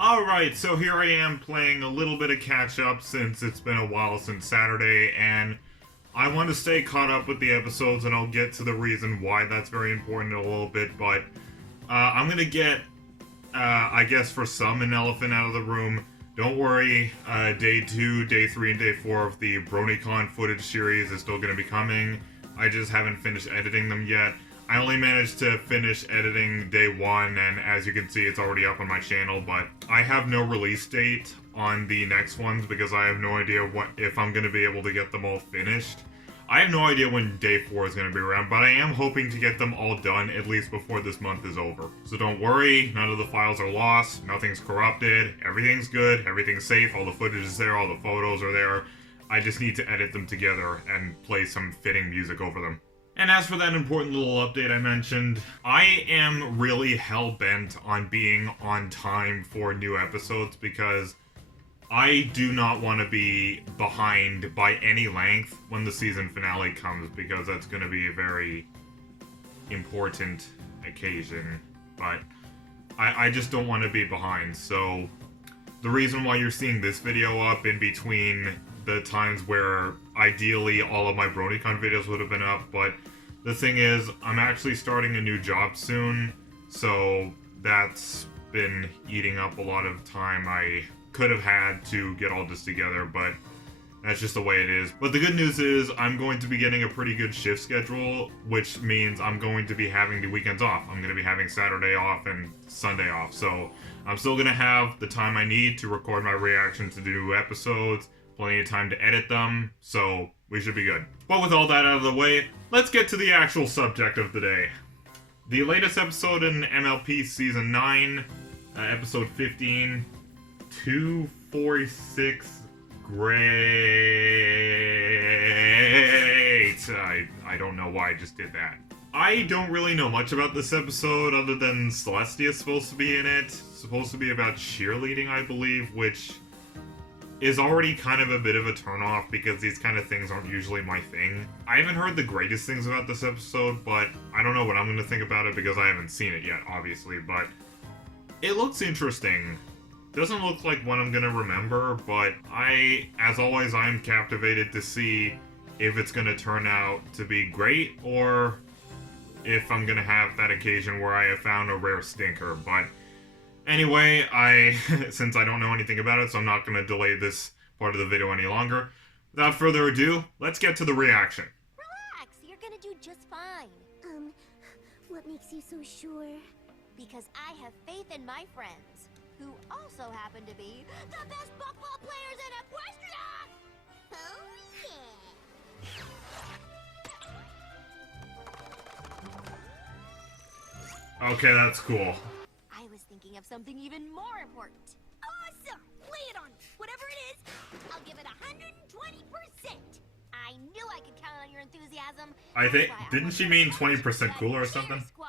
Alright, so here I am playing a little bit of catch-up since it's been a while since Saturday, and I want to stay caught up with the episodes, and I'll get to the reason why that's very important in a little bit, but I'm gonna get, I guess for some, an elephant out of the room. Don't worry, Day 2, Day 3, and Day 4 of the BronyCon footage series is still gonna be coming. I just haven't finished editing them yet. I only managed to finish editing Day 1, and as you can see, it's already up on my channel, but I have no release date on the next ones because I have no idea if I'm going to be able to get them all finished. I have no idea when Day 4 is going to be around, but I am hoping to get them all done at least before this month is over. So don't worry, none of the files are lost, nothing's corrupted, everything's good, everything's safe, all the footage is there, all the photos are there. I just need to edit them together and play some fitting music over them. And as for that important little update I mentioned, I am really hell-bent on being on time for new episodes because I do not want to be behind by any length when the season finale comes, because that's going to be a very important occasion. But I just don't want to be behind, so the reason why you're seeing this video up in between the times where ideally all of my BronyCon videos would have been up, but the thing is, I'm actually starting a new job soon, so that's been eating up a lot of time I could have had to get all this together, but that's just the way it is. But the good news is, I'm going to be getting a pretty good shift schedule, which means I'm going to be having the weekends off. I'm going to be having Saturday off and Sunday off, so I'm still going to have the time I need to record my reaction to the new episodes, plenty of time to edit them, so we should be good. But with all that out of the way, let's get to the actual subject of the day. The latest episode in MLP Season 9, Episode 15, 246, Greaaat. I don't know why I just did that. I don't really know much about this episode other than Celestia's supposed to be in it. It's supposed to be about cheerleading, I believe, which is already kind of a bit of a turnoff because these kind of things aren't usually my thing. I haven't heard the greatest things about this episode, but I don't know what I'm going to think about it because I haven't seen it yet, obviously, but it looks interesting. Doesn't look like one I'm going to remember, but as always, I'm captivated to see if it's going to turn out to be great or if I'm going to have that occasion where I have found a rare stinker, but anyway, since I don't know anything about it, so I'm not going to delay this part of the video any longer. Without further ado, let's get to the reaction. Relax, you're going to do just fine. What makes you so sure? Because I have faith in my friends, who also happen to be the best buckball players in Equestria! Oh, yeah. Okay, that's cool. I was thinking of something even more important. Awesome! Lay it on me. Whatever it is, I'll give it 120%. I knew I could count on your enthusiasm. I think, That's why I didn't want she you mean to 20% cooler or cheer something? Squad.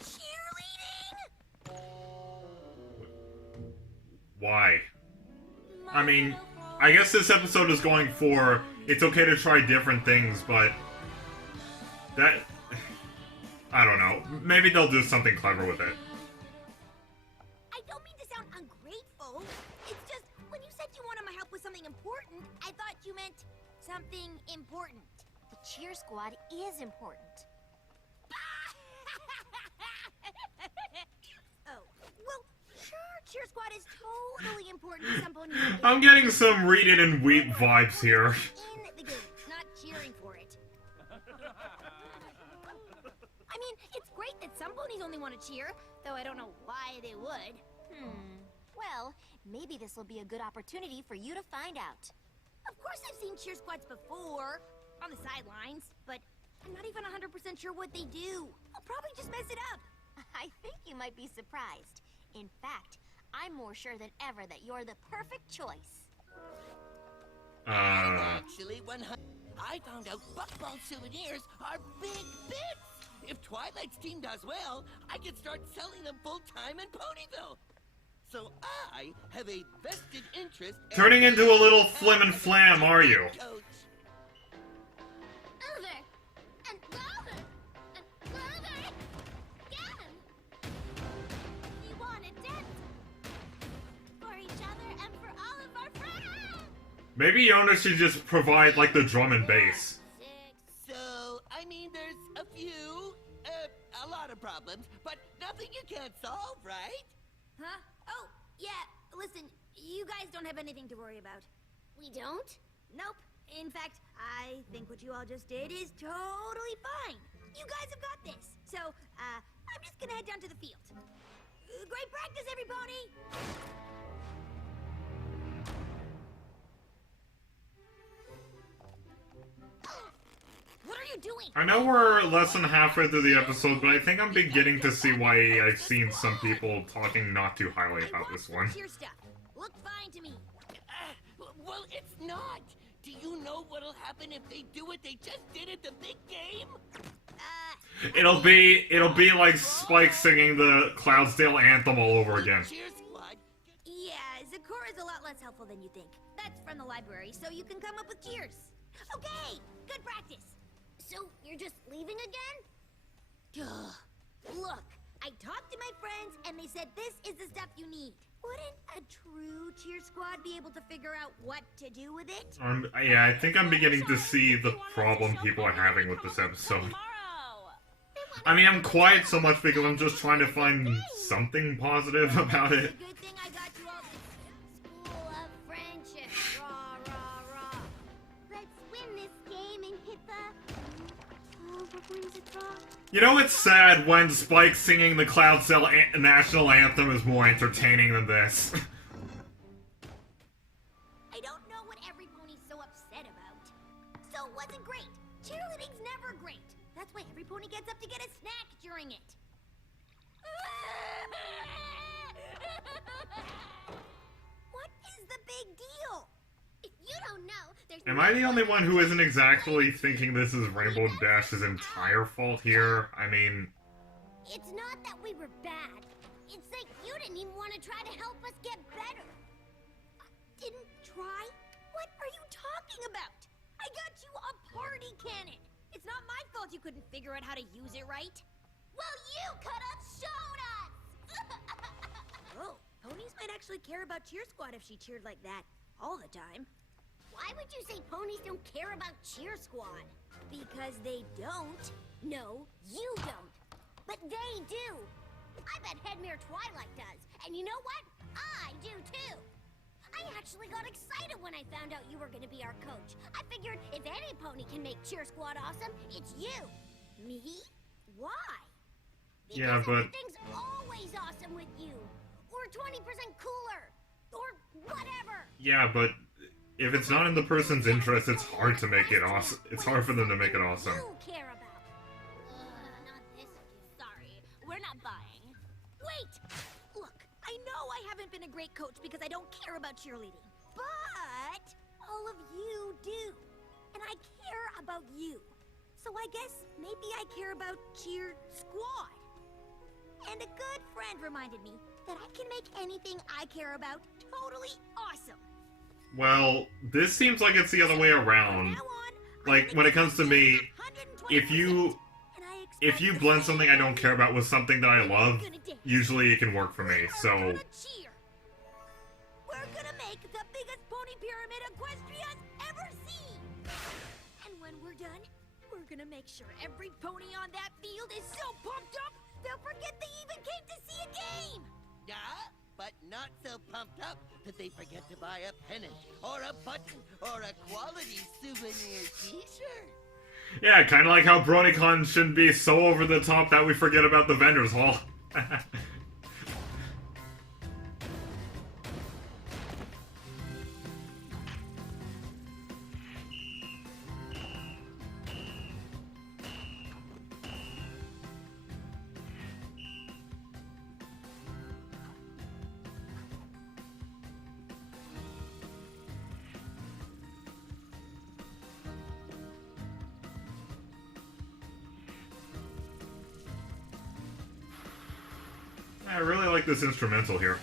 Cheerleading? Why? I mean, I guess this episode is going for, it's okay to try different things, but that, I don't know. Maybe they'll do something clever with it. I don't mean to sound ungrateful. It's just, when you said you wanted my help with something important, I thought you meant something important. The cheer squad is important. Oh, well, sure, cheer squad is totally important to some ponies. I'm getting some read it and weep vibes here. In the game, not cheering for it. I mean, it's great that some ponies only want to cheer, though I don't know why they would. Well, maybe this will be a good opportunity for you to find out. Of course I've seen cheer squads before, on the sidelines, but I'm not even 100% sure what they do. I'll probably just mess it up. I think you might be surprised. In fact, I'm more sure than ever that you're the perfect choice. Actually, I found out buckball souvenirs are big bits. If Twilight's team does well, I can start selling them full-time in Ponyville. So I have a vested interest. Turning into a little flim and flam, are you? Over and over and over again. Maybe Yona should just provide, like, the drum and bass. So, I mean, there's a few, a lot of problems, but nothing you can't solve, right? Huh? Oh, yeah. Listen, you guys don't have anything to worry about. We don't? Nope. In fact, I think what you all just did is totally fine. You guys have got this. So, I'm just gonna head down to the field. Great practice, everybody! What are you doing? I know we're less than halfway through the episode, but I think I'm beginning to see why I've seen some people talking not too highly about this one. Cheer stuff. Looked fine to me. Well, it's not. Do you know what'll happen if they do what they just did at the big game? It'll be like Spike singing the Cloudsdale anthem all over again. Cheer squad. Yeah, Zakura is a lot less helpful than you think. That's from the library, so you can come up with cheers. Okay, good practice. So, you're just leaving again? Look, I talked to my friends, and they said this is the stuff you need. Wouldn't a true cheer squad be able to figure out what to do with it? Yeah, I think I'm beginning to see the problem people are having with this episode. I mean, I'm quiet so much because I'm just trying to find something positive about it. It's a good thing I got you all this School of friendship. Rah, rah, rah. Let's win this game and hit the... Oh, what brings it wrong? You know, it's sad when Spike singing the Cloudsdale national anthem is more entertaining than this. I don't know what every pony's so upset about. So it wasn't great. Cheerleading's never great. That's why every pony gets up to get a snack during it. What is the big deal? If you don't know, there's... Am I the only one who isn't exactly thinking this is Rainbow Dash's entire fault here? I mean... It's not that we were bad. It's that you didn't even want to try to help us get better. Didn't try? What are you talking about? I got you a party cannon. It's not my fault you couldn't figure out how to use it right. Well, you could have shown us! Oh, ponies might actually care about Cheer Squad if she cheered like that all the time. Why would you say ponies don't care about Cheer Squad? Because they don't. No, you don't. But they do. I bet Headmere Twilight does. And you know what? I do too. I actually got excited when I found out you were going to be our coach. I figured if any pony can make Cheer Squad awesome, it's you. Me? Why? Because Yeah, but... everything's always awesome with you. Or 20% cooler. Or whatever. Yeah, but if it's not in the person's interest, it's hard to make it awesome. It's hard for them to make it awesome. You care about. Not this. Sorry, we're not buying. Wait! Look, I know I haven't been a great coach because I don't care about cheerleading. But all of you do. And I care about you. So I guess maybe I care about Cheer Squad. And a good friend reminded me that I can make anything I care about totally awesome. Well, this seems like it's the other way around. Like, when it comes to me, if you blend something I don't care about with something that I love, usually it can work for me, so... We're gonna make the biggest pony pyramid Equestria's ever seen! And when we're done, we're gonna make sure every pony on that field is so pumped up, they'll forget they even came to see a game! Yeah, but not so pumped up that they forget to buy a pennant, or a button, or a quality souvenir t-shirt. Yeah, kind of like how BronyCon shouldn't be so over the top that we forget about the vendors hall. I really like this instrumental here.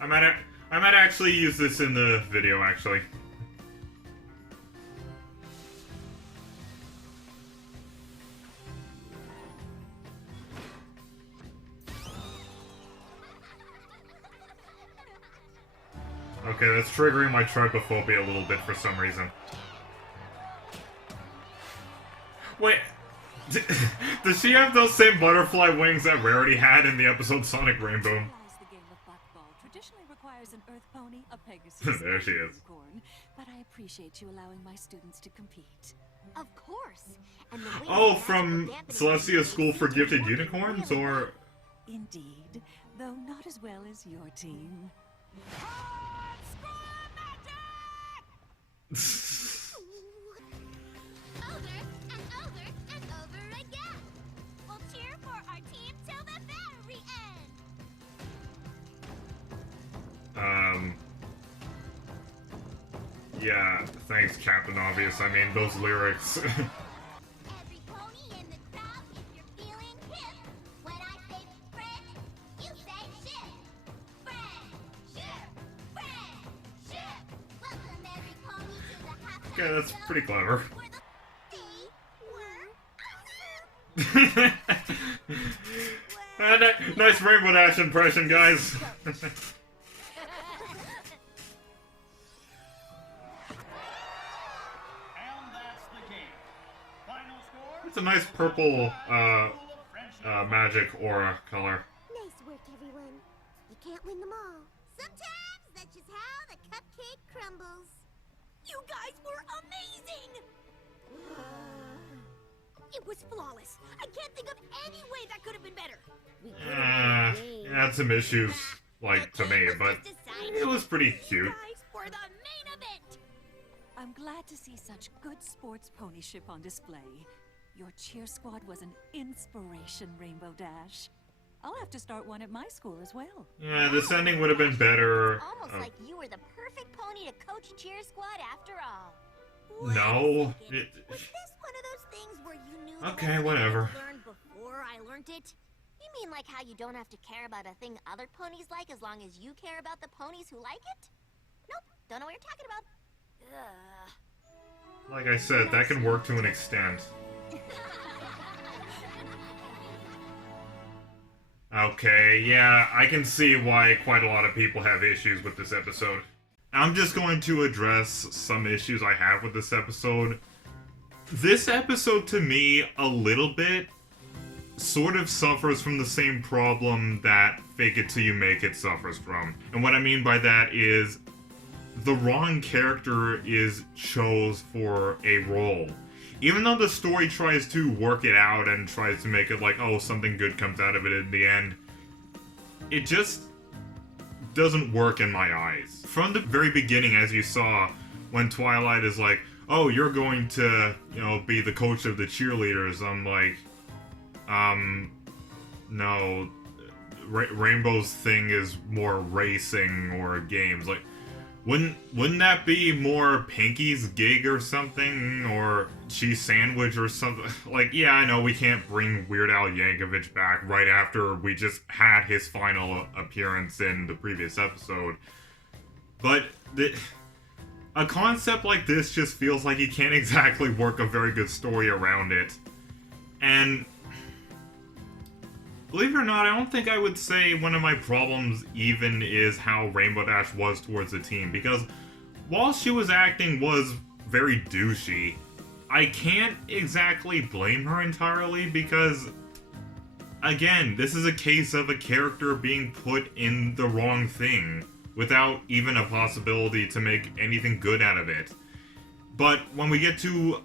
I might actually use this in the video, actually. Okay, that's triggering my trypophobia a little bit for some reason. Wait, does she have those same butterfly wings that Rarity had in the episode Sonic Rainbow? The game of buckball traditionally requires an earth pony, a Pegasus, There she and a is. unicorn, but I appreciate you allowing my students to compete. Of course. And the wings Oh, of from magical dampening Celestia's seem School for to Gifted work Unicorns, really or... Indeed, though not as well as your team. Over and over and over again. We'll cheer for our team till the very end. Yeah, thanks, Captain Obvious. I mean, those lyrics. Every pony in the crowd, if you're feeling hip, when I say friend, you say ship. Friendship, friendship. Welcome every pony to the halftime Okay, that's show, pretty clever. where the they were Nice Rainbow Dash impression, guys. It's a nice purple, magic aura color. Nice work, everyone. You can't win them all. Sometimes that's just how the cupcake crumbles. You guys were amazing! It was flawless. I can't think of any way that could have been better. We could have won the It game. had some issues, like, to me, but it was pretty cute. Guys, for the main event! I'm glad to see such good sports ponyship on display. Your cheer squad was an inspiration, Rainbow Dash. I'll have to start one at my school as well. Yeah, this ending would have been better. Almost like you were the perfect pony to coach cheer squad after all. No. Was this one of those things where you knew the Okay, lesson whatever. I learned before I learned it? You mean like how you don't have to care about a thing other ponies like as long as you care about the ponies who like it? Nope, don't know what you're talking about. Ugh. Like I said, that can work to an extent. Okay, yeah, I can see why quite a lot of people have issues with this episode. I'm just going to address some issues I have with this episode. This episode, to me, a little bit, sort of suffers from the same problem that Fake It Till You Make It suffers from. And what I mean by that is, the wrong character is chose for a role. Even though the story tries to work it out and tries to make it like, oh, something good comes out of it in the end, it just doesn't work in my eyes. From the very beginning, as you saw, when Twilight is like, oh, you're going to, you know, be the coach of the cheerleaders, I'm like, no, Rainbow's thing is more racing or games. Like, wouldn't that be more Pinky's gig or something, or Cheese Sandwich or something? Like, yeah, I know we can't bring Weird Al Yankovic back right after we just had his final appearance in the previous episode, but a concept like this just feels like you can't exactly work a very good story around it. And believe it or not, I don't think I would say one of my problems even is how Rainbow Dash was towards the team, because while she was acting was very douchey, I can't exactly blame her entirely because, again, this is a case of a character being put in the wrong thing without even a possibility to make anything good out of it. But when we get to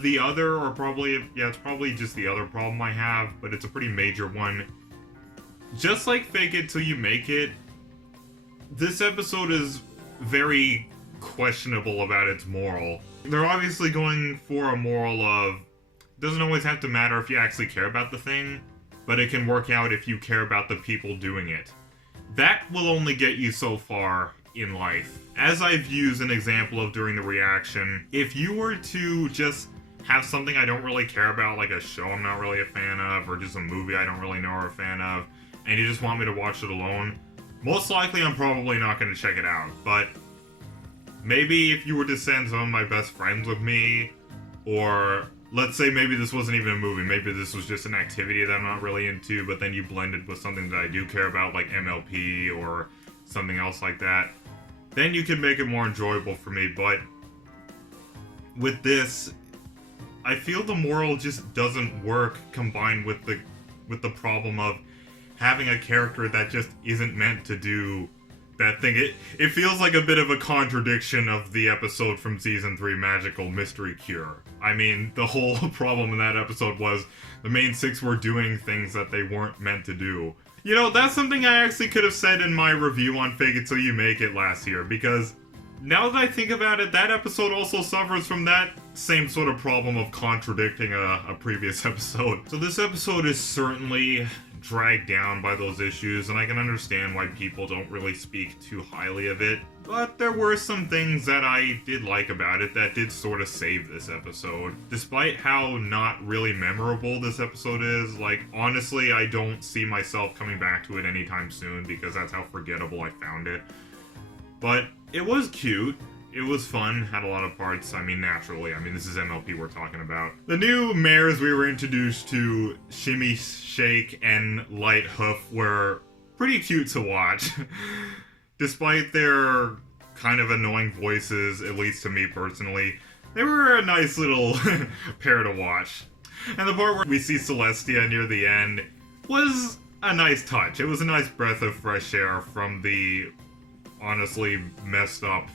the other, or probably, yeah, it's probably just the other problem I have, but it's a pretty major one. Just like Fake It Till You Make It, this episode is very questionable about its moral. They're obviously going for a moral of, doesn't always have to matter if you actually care about the thing, but it can work out if you care about the people doing it. That will only get you so far in life. As I've used an example of during the reaction, if you were to just have something I don't really care about, like a show I'm not really a fan of, or just a movie I don't really know or a fan of, and you just want me to watch it alone, most likely I'm probably not going to check it out. But maybe if you were to send some of my best friends with me, or let's say maybe this wasn't even a movie, maybe this was just an activity that I'm not really into, but then you blend it with something that I do care about, like MLP or something else like that, then you can make it more enjoyable for me, but with this, I feel the moral just doesn't work combined with the problem of having a character that just isn't meant to do that thing. It feels like a bit of a contradiction of the episode from Season 3, Magical Mystery Cure. I mean, the whole problem in that episode was the main six were doing things that they weren't meant to do. You know, that's something I actually could have said in my review on Fake It Till You Make It last year, because now that I think about it, that episode also suffers from that same sort of problem of contradicting a previous episode. So this episode is certainly dragged down by those issues, and I can understand why people don't really speak too highly of it. But there were some things that I did like about it that did sort of save this episode. Despite how not really memorable this episode is, like, honestly, I don't see myself coming back to it anytime soon because that's how forgettable I found it. But it was cute. It was fun, had a lot of parts. I mean, naturally. I mean, this is MLP we're talking about. The new mares we were introduced to, Shimmy Shake and Light Hoof, were pretty cute to watch. Despite their kind of annoying voices, at least to me personally, they were a nice little pair to watch. And the part where we see Celestia near the end was a nice touch. It was a nice breath of fresh air from the honestly messed up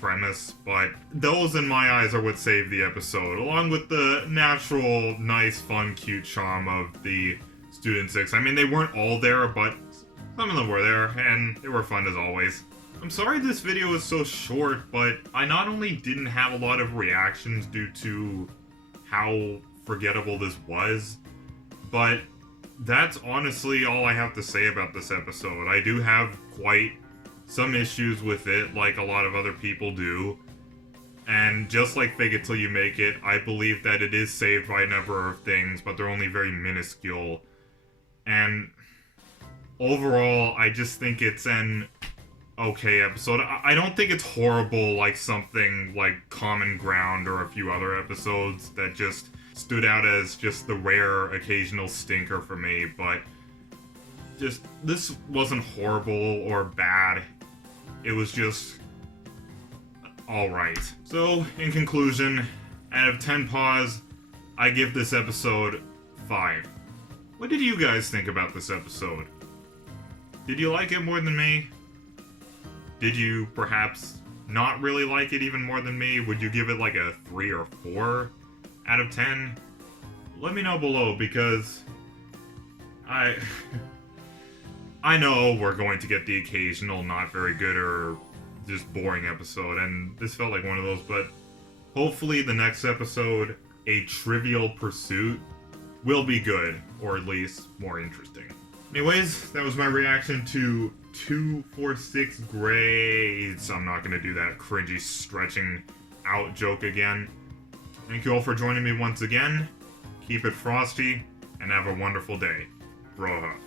premise, but those in my eyes are what saved the episode, along with the natural, nice, fun, cute charm of the Student Six. I mean, they weren't all there, but some of them were there, and they were fun as always. I'm sorry this video is so short, but I not only didn't have a lot of reactions due to how forgettable this was, but that's honestly all I have to say about this episode. I do have quite some issues with it, like a lot of other people do. And just like Fake It Till You Make It, I believe that it is saved by a number of things, but they're only very minuscule. And overall, I just think it's an okay episode. I don't think it's horrible like something like Common Ground or a few other episodes that just stood out as just the rare occasional stinker for me, but just, this wasn't horrible or bad. It was just alright. So, in conclusion, out of 10 paws, I give this episode 5. What did you guys think about this episode? Did you like it more than me? Did you perhaps not really like it even more than me? Would you give it like a 3 or 4 out of 10? Let me know below, because I know we're going to get the occasional not very good or just boring episode, and this felt like one of those, but hopefully the next episode, A Trivial Pursuit, will be good, or at least more interesting. Anyways, that was my reaction to 246 grades. I'm not going to do that cringy stretching out joke again. Thank you all for joining me once again. Keep it frosty, and have a wonderful day. Greaaat.